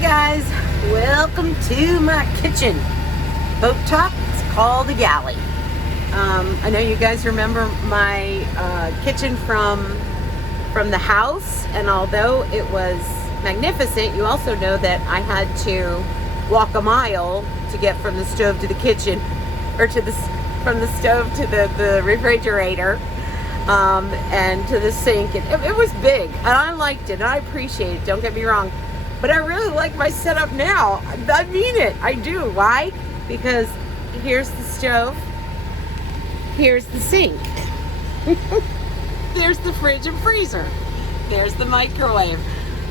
Guys, welcome to my kitchen. Boat top, it's called the Galley. I know you guys remember my kitchen from the house, and although it was magnificent, you also know that I had to walk a mile to get from the stove to the kitchen, or from the stove to the refrigerator, and to the sink. And it was big, and I liked it, and I appreciate it, don't get me wrong. But I really like my setup now. I mean it. I do. Why? Because here's the stove. Here's the sink. There's the fridge and freezer. There's the microwave.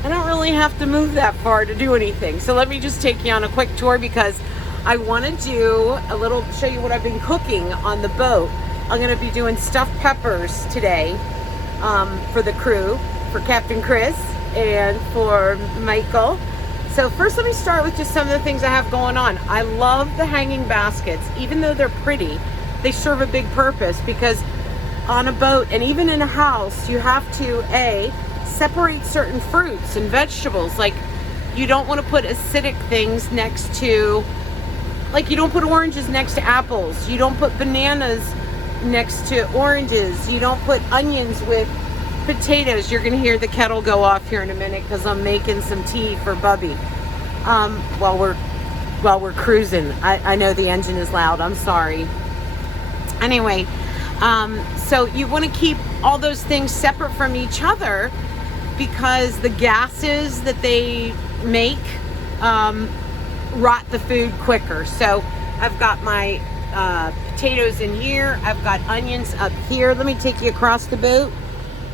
I don't really have to move that far to do anything. So let me just take you on a quick tour, because I want to show you what I've been cooking on the boat. I'm going to be doing stuffed peppers today for the crew, for Captain Chris and for Michael. So first, let me start with just some of the things I have going on. I love the hanging baskets. Even though they're pretty, they serve a big purpose, because on a boat and even in a house, you have to separate certain fruits and vegetables. Like, you don't want to put acidic things next to, like, you don't put oranges next to apples. You don't put bananas next to oranges. You don't put onions with potatoes. You're gonna hear the kettle go off here in a minute because I'm making some tea for Bubby while we're cruising. I know the engine is loud, I'm sorry. Anyway, so you want to keep all those things separate from each other, because the gases that they make rot the food quicker. So I've got my potatoes in here, I've got onions up here. Let me take you across the boat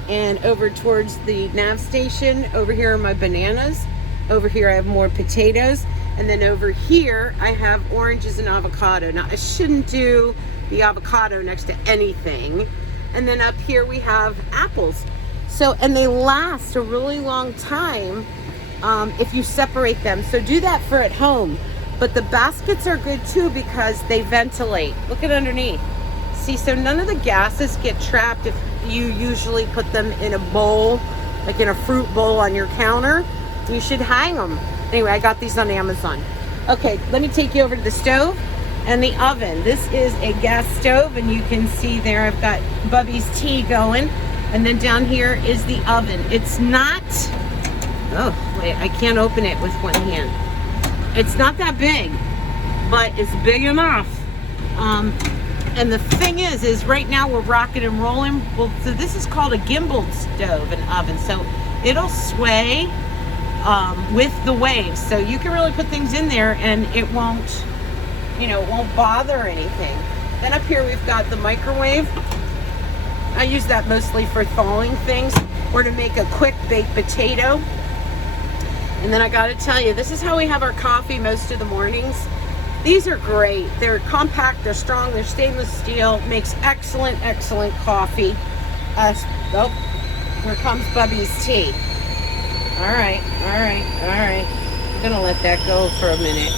and over towards the nav station. Over here are my bananas. Over here I have more potatoes. And then over here I have oranges and avocado. Now, I shouldn't do the avocado next to anything. And then up here we have apples. So, and they last a really long time if you separate them. So do that for at home. But the baskets are good too, because they ventilate. Look at underneath. See, so none of the gases get trapped if you usually put them in a bowl, like in a fruit bowl on your counter. You should hang them. Anyway, I got these on Amazon. Okay, let me take you over to the stove and the oven. This is a gas stove, and you can see there I've got Bubby's tea going. And then down here is the oven. It's not, oh, wait, I can't open it with one hand. It's not that big, but it's big enough. And the thing is right now we're rocking and rolling. Well, so this is called a gimbal stove and oven. So it'll sway with the waves. So you can really put things in there and it won't, it won't bother anything. Then up here we've got the microwave. I use that mostly for thawing things or to make a quick baked potato. And then I gotta tell you, this is how we have our coffee most of the mornings. These are great. They're compact, they're strong, they're stainless steel, makes excellent, excellent coffee. Oh, here comes Bubby's tea. All right. I'm gonna let that go for a minute.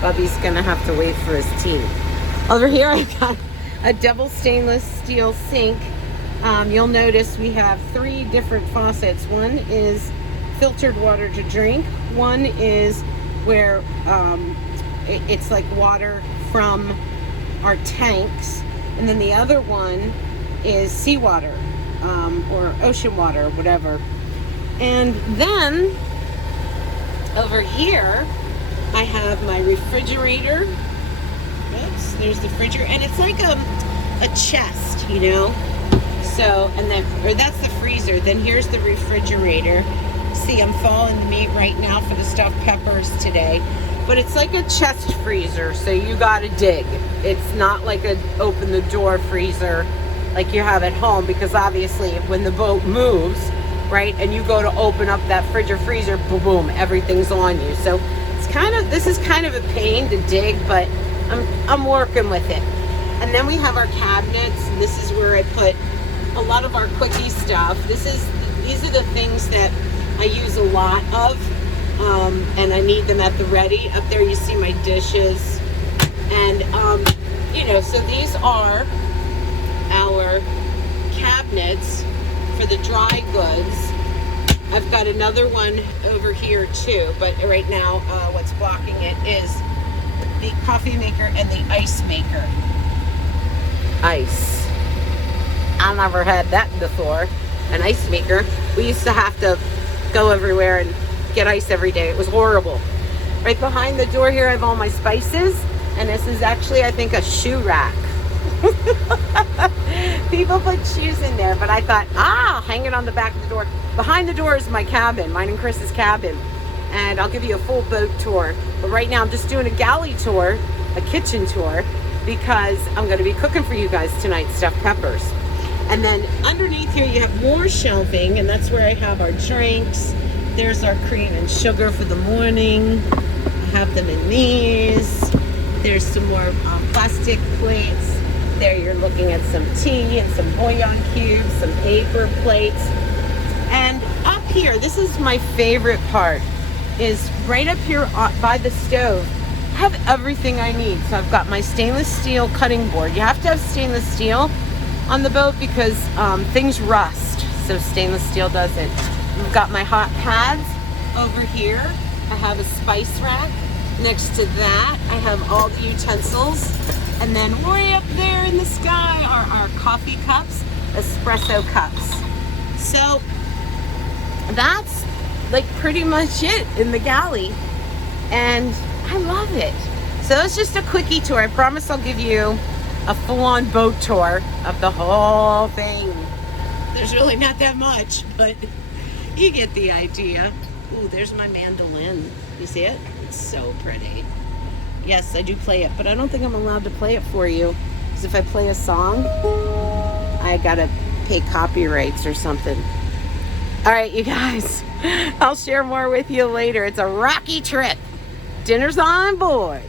Bubby's gonna have to wait for his tea. Over here I got a double stainless steel sink. You'll notice we have 3 different faucets. One is filtered water to drink. One is where it's like water from our tanks, and then the other one is seawater or ocean water, whatever. And then over here I have my refrigerator. Oops, there's the refrigerator, and it's like a chest, So, and then, or that's the freezer. Then here's the refrigerator. See, I'm thawing the meat right now for the stuffed peppers today. But it's like a chest freezer, so you gotta dig. It's not like a open the door freezer like you have at home, because obviously when the boat moves, right, and you go to open up that fridge or freezer, boom, boom, everything's on you. So it's this is kind of a pain to dig, but I'm working with it. And then we have our cabinets, and this is where I put a lot of our quickie stuff. These are the things that I use a lot of, and I need them at the ready. Up there you see my dishes, and so these are our cabinets for the dry goods. I've got another one over here too, but right now what's blocking it is the coffee maker and the ice maker. Ice. I never had that before. An ice maker. We used to have to go everywhere and get ice every day. It was horrible. Right behind the door here I have all my spices, and this is actually, I think, a shoe rack. People put shoes in there, but I thought, hang it on the back of the door. Behind the door is my cabin, mine and Chris's cabin, and I'll give you a full boat tour. But right now I'm just doing a galley tour, a kitchen tour, because I'm going to be cooking for you guys tonight, stuffed peppers. And then underneath here you have more shelving, and that's where I have our drinks. There's our cream and sugar for the morning. I have them in these. There's some more plastic plates. There you're looking at some tea and some bouillon cubes, some paper plates. And up here, this is my favorite part, is right up here by the stove, I have everything I need. So I've got my stainless steel cutting board. You have to have stainless steel on the boat because things rust, so stainless steel doesn't. I've got my hot pads over here. I have a spice rack. Next to that, I have all the utensils. And then way up there in the sky are our coffee cups, espresso cups. So that's like pretty much it in the galley. And I love it. So that's just a quickie tour. I promise I'll give you a full-on boat tour of the whole thing. There's really not that much, but you get the idea. Ooh, there's my mandolin. You see it? It's so pretty. Yes, I do play it, but I don't think I'm allowed to play it for you. Because if I play a song, I gotta pay copyrights or something. All right, you guys. I'll share more with you later. It's a rocky trip. Dinner's on board.